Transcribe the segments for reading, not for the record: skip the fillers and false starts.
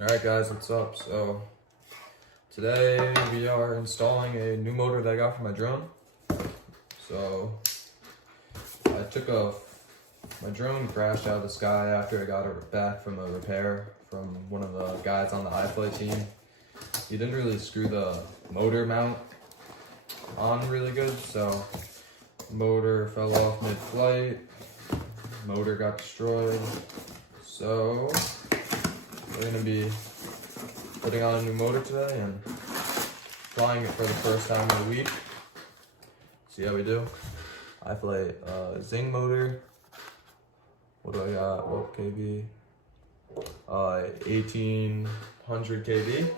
Alright guys, what's up? So today we are installing a new motor that I got for my drone. So my drone crashed out of the sky after I got it back from a repair from one of the guys on the iFlight team. He didn't really screw the motor mount on really good, so motor fell off mid-flight, motor got destroyed. So we're gonna be putting on a new motor today and flying it for the first time in a week. See how we do. iFlight Zing motor. What do I got? What kV? 1800 kV.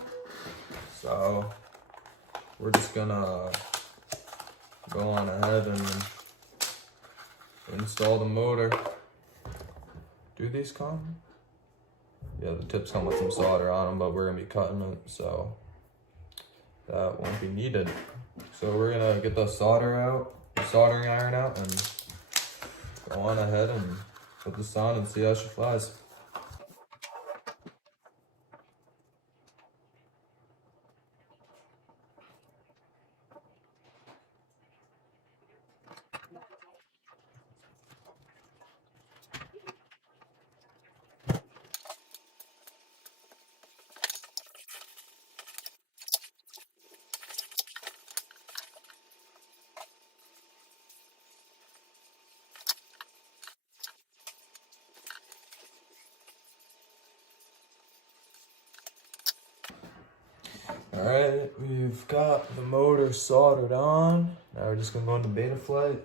So we're just gonna go on ahead and install the motor. Do these come? Yeah, the tips come with some solder on them, but we're gonna be cutting it, so that won't be needed. So we're gonna get the soldering iron out, and go on ahead and put this on and see how she flies. Alright, we've got the motor soldered on. Now we're just gonna go into beta flight,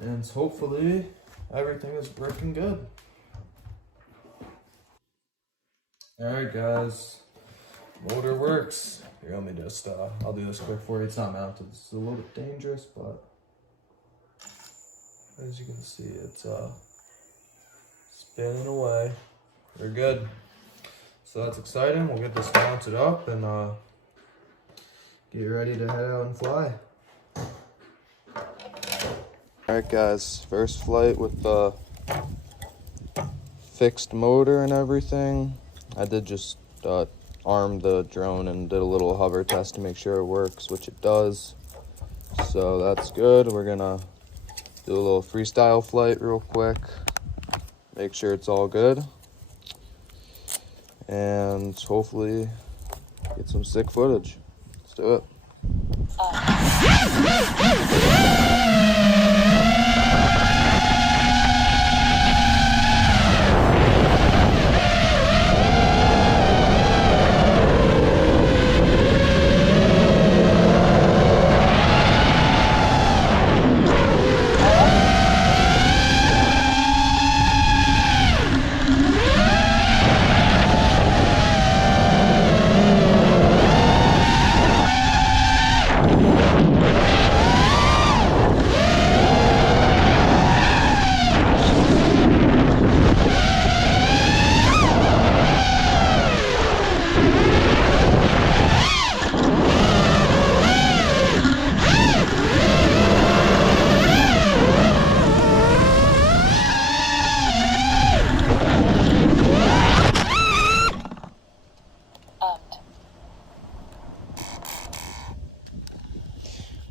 and hopefully everything is working good. Alright guys, motor works. Here, let me just, I'll do this quick for you. It's not mounted, this is a little bit dangerous, but as you can see, it's spinning away. We're good. So that's exciting. We'll get this mounted up and get ready to head out and fly. Alright guys, first flight with the fixed motor and everything. I did just arm the drone and did a little hover test to make sure it works, which it does. So that's good. We're gonna do a little freestyle flight real quick. Make sure it's all good. And hopefully get some sick footage. Let's do it.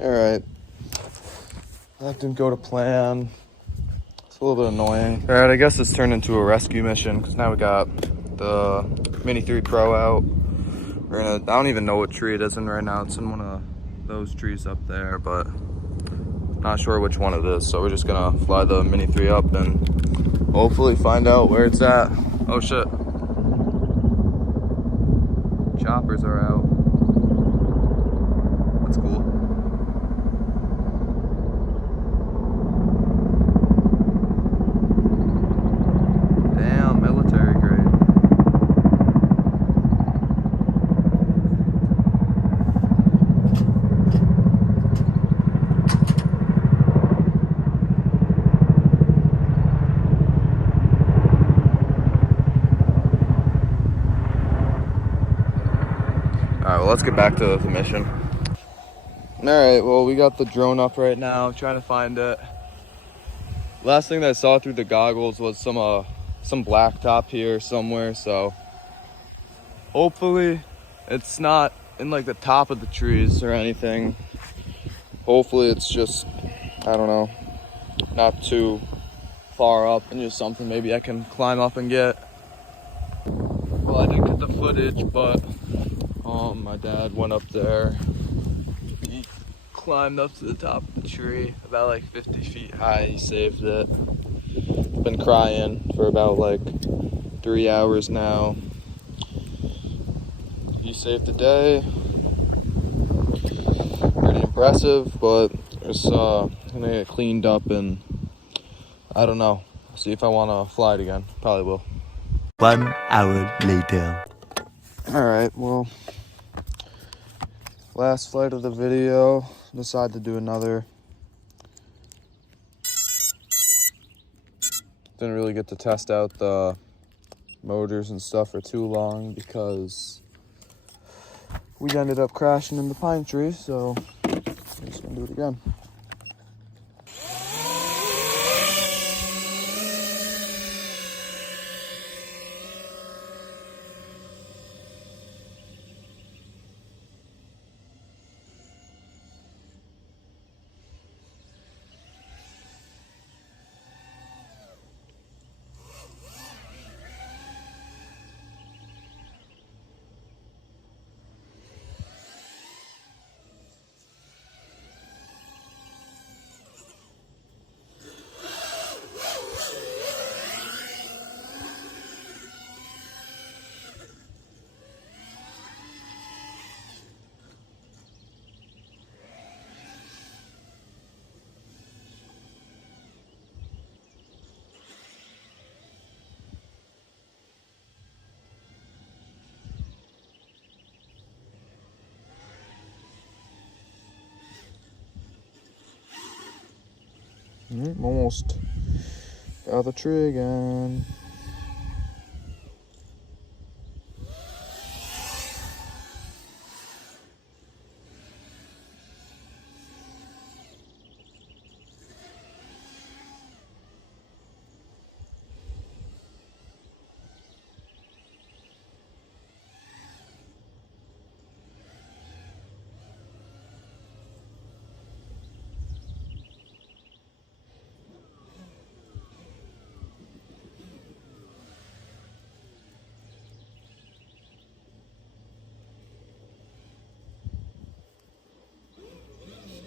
Alright, that didn't go to plan. It's a little bit annoying. Alright, I guess it's turned into a rescue mission because now we got the Mini 3 Pro out. I don't even know what tree it is in right now. It's in one of those trees up there, but not sure which one it is. So we're just gonna fly the Mini 3 up and hopefully find out where it's at. Oh shit. Choppers are out. That's cool. Damn, military grade. Alright, well, let's get back to the mission. Alright, well, we got the drone up right now, trying to find it. Last thing that I saw through the goggles was some blacktop here somewhere, so Hopefully it's not in like the top of the trees or anything. Hopefully it's just, I don't know, not too far up and just something maybe I can climb up and get. Well, I didn't get the footage, but my dad went up there. He climbed up to the top of the tree, about like 50 feet high. He saved it. Been crying for about like 3 hours now. He saved the day. Pretty impressive, but it's gonna get cleaned up and I don't know. See if I want to fly it again. Probably will. 1 hour later. Alright, well, last flight of the video. Decided to do another. Didn't really get to test out the motors and stuff for too long because we ended up crashing in the pine tree, so I'm just gonna do it again. Almost got the tree again.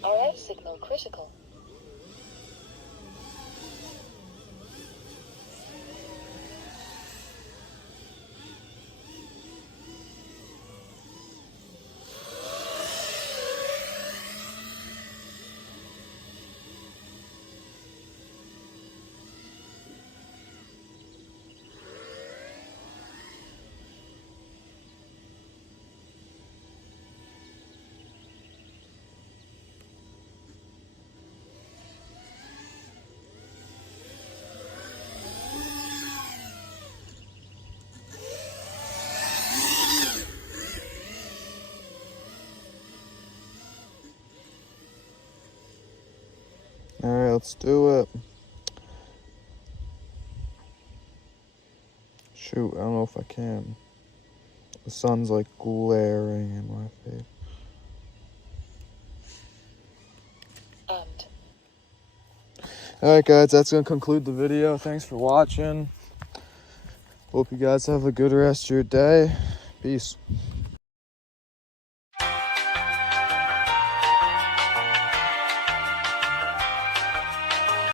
RF signal critical. Alright, let's do it. Shoot, I don't know if I can. The sun's like glaring in my face. Alright guys, that's going to conclude the video. Thanks for watching. Hope you guys have a good rest of your day. Peace.